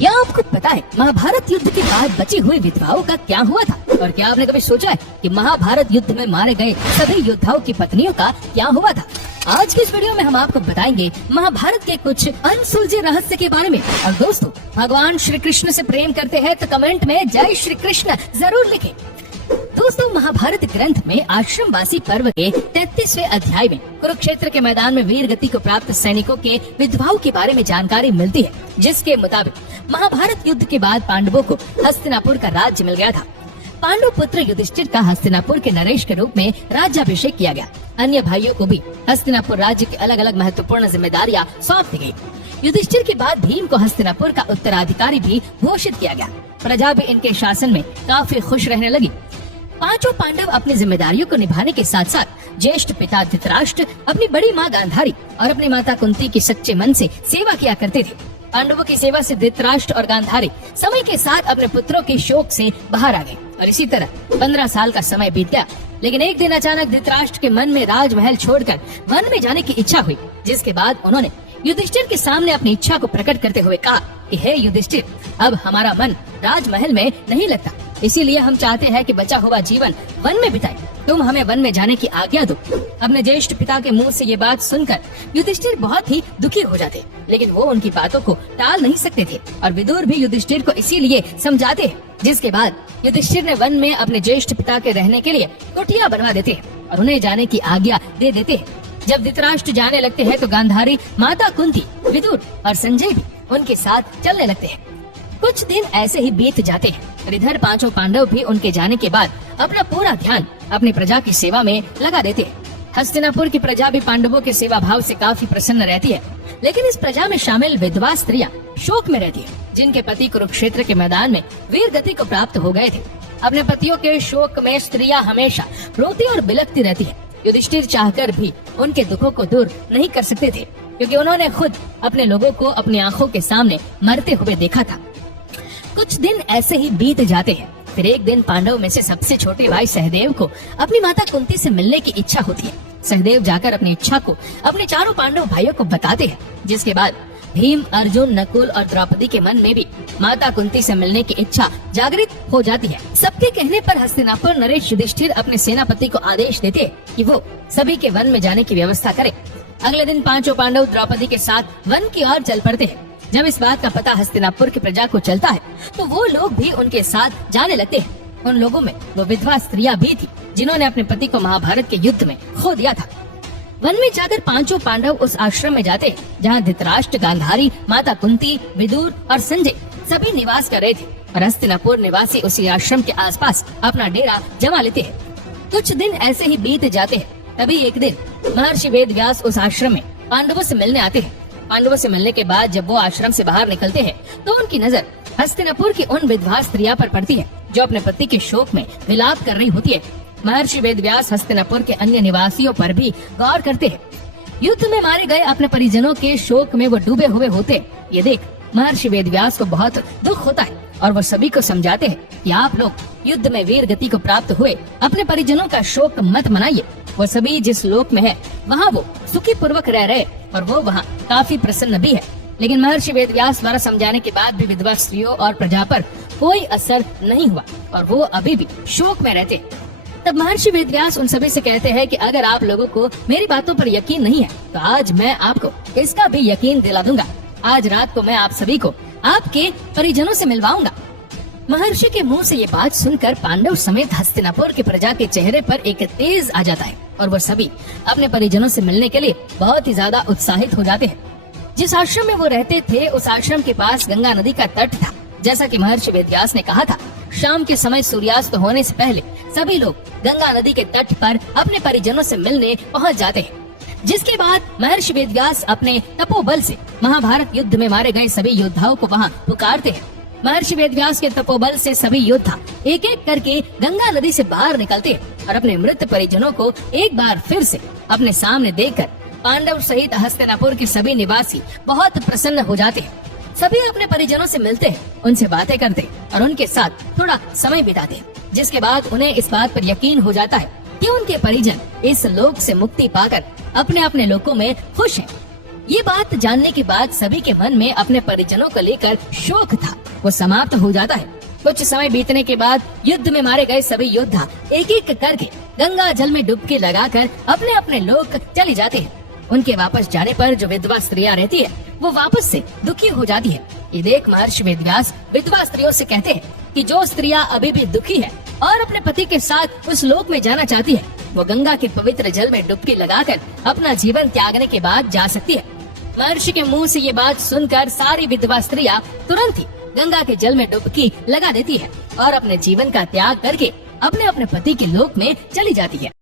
क्या आपको पता है महाभारत युद्ध के बाद बची हुई विधवाओं का क्या हुआ था? और क्या आपने कभी सोचा है कि महाभारत युद्ध में मारे गए सभी योद्धाओं की पत्नियों का क्या हुआ था? आज की इस वीडियो में हम आपको बताएंगे महाभारत के कुछ अनसुलझे रहस्य के बारे में। और दोस्तों, भगवान श्री कृष्ण से प्रेम करते हैं तो कमेंट में जय श्री कृष्ण जरूर लिखें। दोस्तों, महाभारत ग्रंथ में आश्रमवासी पर्व के 33वें अध्याय में कुरुक्षेत्र के मैदान में वीर गति को प्राप्त सैनिकों के विधवाओं के बारे में जानकारी मिलती है, जिसके मुताबिक महाभारत युद्ध के बाद पांडवों को हस्तिनापुर का राज्य मिल गया था। पांडु पुत्र युधिष्ठिर का हस्तिनापुर के नरेश के रूप में राज्याभिषेक किया गया। अन्य भाइयों को भी हस्तिनापुर राज्य की अलग अलग महत्वपूर्ण जिम्मेदारियां सौंप दी गयी। युधिष्ठिर के बाद भीम को हस्तिनापुर का उत्तराधिकारी भी घोषित किया गया। प्रजा भी इनके शासन में काफी खुश रहने लगी। पांचों पांडव अपनी जिम्मेदारियों को निभाने के साथ साथ ज्येष्ठ पिता धृतराष्ट्र, अपनी बड़ी माँ गांधारी और अपनी माता कुंती की सच्चे मन से सेवा किया करते थे। पांडवों की सेवा से धृतराष्ट्र और गांधारी समय के साथ अपने पुत्रों के शोक से बाहर आ गए और इसी तरह 15 साल का समय बीत गया। लेकिन एक दिन अचानक धृतराष्ट्र के मन में राजमहल छोड़कर वन में जाने की इच्छा हुई, जिसके बाद उन्होंने युधिष्ठिर के सामने अपनी इच्छा को प्रकट करते हुए कहा कि हे युधिष्ठिर, अब हमारा मन राजमहल में नहीं लगता, इसीलिए हम चाहते हैं कि बचा हुआ जीवन वन में बिताए। तुम हमें वन में जाने की आज्ञा दो। अपने ज्येष्ठ पिता के मुंह से ये बात सुनकर युधिष्ठिर बहुत ही दुखी हो जाते, लेकिन वो उनकी बातों को टाल नहीं सकते थे और विदुर भी युधिष्ठिर को इसीलिए समझाते हैं। जिसके बाद युधिष्ठिर ने वन में अपने ज्येष्ठ पिता के रहने के लिए कुटिया बनवा देते हैं और उन्हें जाने की आज्ञा दे देते हैं। जब धृतराष्ट्र जाने लगते हैं तो गांधारी, माता कुंती, विदुर और संजय भी उनके साथ चलने लगते हैं। कुछ दिन ऐसे ही बीत जाते हैं। इधर पांचों पांडव भी उनके जाने के बाद अपना पूरा ध्यान अपनी प्रजा की सेवा में लगा देते हैं। हस्तिनापुर की प्रजा भी पांडवों के सेवा भाव से काफी प्रसन्न रहती है, लेकिन इस प्रजा में शामिल विधवा स्त्रियां शोक में रहती है, जिनके पति कुरुक्षेत्र के मैदान में वीर गति को प्राप्त हो गए थे। अपने पतियों के शोक में स्त्रियां हमेशा रोती और बिलखती रहती है। युधिष्ठिर चाहकर भी उनके दुखों को दूर नहीं कर सकते थे, क्योंकि उन्होंने खुद अपने लोगों को अपनी आंखों के सामने मरते हुए देखा था। कुछ दिन ऐसे ही बीत जाते हैं। फिर एक दिन पांडव में से सबसे छोटे भाई सहदेव को अपनी माता कुंती से मिलने की इच्छा होती है। सहदेव जाकर अपनी इच्छा को अपने चारों पांडव भाइयों को बताते हैं, जिसके बाद भीम, अर्जुन, नकुल और द्रौपदी के मन में भी माता कुंती से मिलने की इच्छा जागृत हो जाती है। सबके कहने पर हस्तिनापुर नरेश युधिष्ठिर अपने सेनापति को आदेश देते हैं कि वो सभी के वन में जाने की व्यवस्था करे। अगले दिन पांचों पांडव द्रौपदी के साथ वन की ओर चल पड़ते हैं। जब इस बात का पता हस्तिनापुर की प्रजा को चलता है तो वो लोग भी उनके साथ जाने लगते हैं। उन लोगों में वो विधवा स्त्रियां भी थी, जिन्होंने अपने पति को महाभारत के युद्ध में खो दिया था। वन में जाकर पांचों पांडव उस आश्रम में जाते हैं जहाँ धृतराष्ट्र, गांधारी, माता कुंती, विदुर और संजय सभी निवास कर रहे थे और हस्तिनापुर निवासी उसी आश्रम के आसपास अपना डेरा जमा लेते हैं। कुछ दिन ऐसे ही बीत जाते हैं। तभी एक दिन महर्षि वेदव्यास उस आश्रम में पांडवों से मिलने आते हैं। पांडवों से मिलने के बाद जब वो आश्रम से बाहर निकलते हैं तो उनकी नजर हस्तिनापुर की उन विधवा स्त्रियां पर पड़ती है जो अपने पति के शोक में विलाप कर रही होती है। महर्षि वेदव्यास हस्तिनापुर के अन्य निवासियों पर भी गौर करते हैं। युद्ध में मारे गए अपने परिजनों के शोक में वो डूबे हुए होते। ये देख महर्षि वेदव्यास को बहुत दुख होता है और वो सभी को समझाते हैं कि आप लोग युद्ध में वीर गति को प्राप्त हुए अपने परिजनों का शोक मत मनाइए। वो सभी जिस लोक में है वहाँ वो सुखी पूर्वक रह रहे और वो वहाँ काफी प्रसन्न भी है। लेकिन महर्षि वेदव्यास द्वारा समझाने के बाद भी विधवा स्त्रियों और प्रजा पर कोई असर नहीं हुआ और वो अभी भी शोक में रहते। तब महर्षि वेदव्यास उन सभी से कहते हैं कि अगर आप लोगों को मेरी बातों पर यकीन नहीं है तो आज मैं आपको इसका भी यकीन दिला दूंगा। आज रात को मैं आप सभी को आपके परिजनों से मिलवाऊंगा। महर्षि के मुंह से ये बात सुनकर पांडव समेत हस्तिनापुर की प्रजा के चेहरे पर एक तेज आ जाता है और वो सभी अपने परिजनों से मिलने के लिए बहुत ही ज्यादा उत्साहित हो जाते हैं। जिस आश्रम में वो रहते थे उस आश्रम के पास गंगा नदी का तट था। जैसा कि महर्षि वेदव्यास ने कहा था, शाम के समय सूर्यास्त होने से पहले सभी लोग गंगा नदी के तट पर अपने परिजनों से मिलने पहुंच जाते हैं। जिसके बाद महर्षि वेदव्यास अपने तपोबल से महाभारत युद्ध में मारे गए सभी योद्धाओं को वहां पुकारते हैं। महर्षि वेदव्यास के तपोबल से सभी योद्धा एक एक करके गंगा नदी से बाहर निकलते हैं और अपने मृत परिजनों को एक बार फिर से अपने सामने देखकर पांडव सहित हस्तिनापुर के सभी निवासी बहुत प्रसन्न हो जाते हैं। सभी अपने परिजनों से मिलते हैं, उनसे बातें करते और उनके साथ थोड़ा समय बिताते हैं। जिसके बाद उन्हें इस बात पर यकीन हो जाता है कि उनके परिजन इस लोक से मुक्ति पाकर अपने अपने लोकों में खुश हैं। ये बात जानने के बाद सभी के मन में अपने परिजनों को लेकर शोक था, वो समाप्त हो जाता है। कुछ समय बीतने के बाद युद्ध में मारे गए सभी योद्धा एक एक करके गंगा जल में डुबकी लगाकर अपने अपने लोक चले जाते हैं। उनके वापस जाने पर जो विधवा स्त्रियां रहती है वो वापस से दुखी हो जाती है। ये देख महर्षि वेदव्यास विधवा स्त्रियों से कहते हैं कि जो स्त्रियां अभी भी दुखी है और अपने पति के साथ उस लोक में जाना चाहती है, वो गंगा के पवित्र जल में डुबकी लगाकर अपना जीवन त्यागने के बाद जा सकती है। महर्षि के मुंह से ये बात सुनकर सारी विधवा स्त्रियां तुरंत ही गंगा के जल में डुबकी लगा देती है और अपने जीवन का त्याग करके अपने अपने पति के लोक में चली जाती है।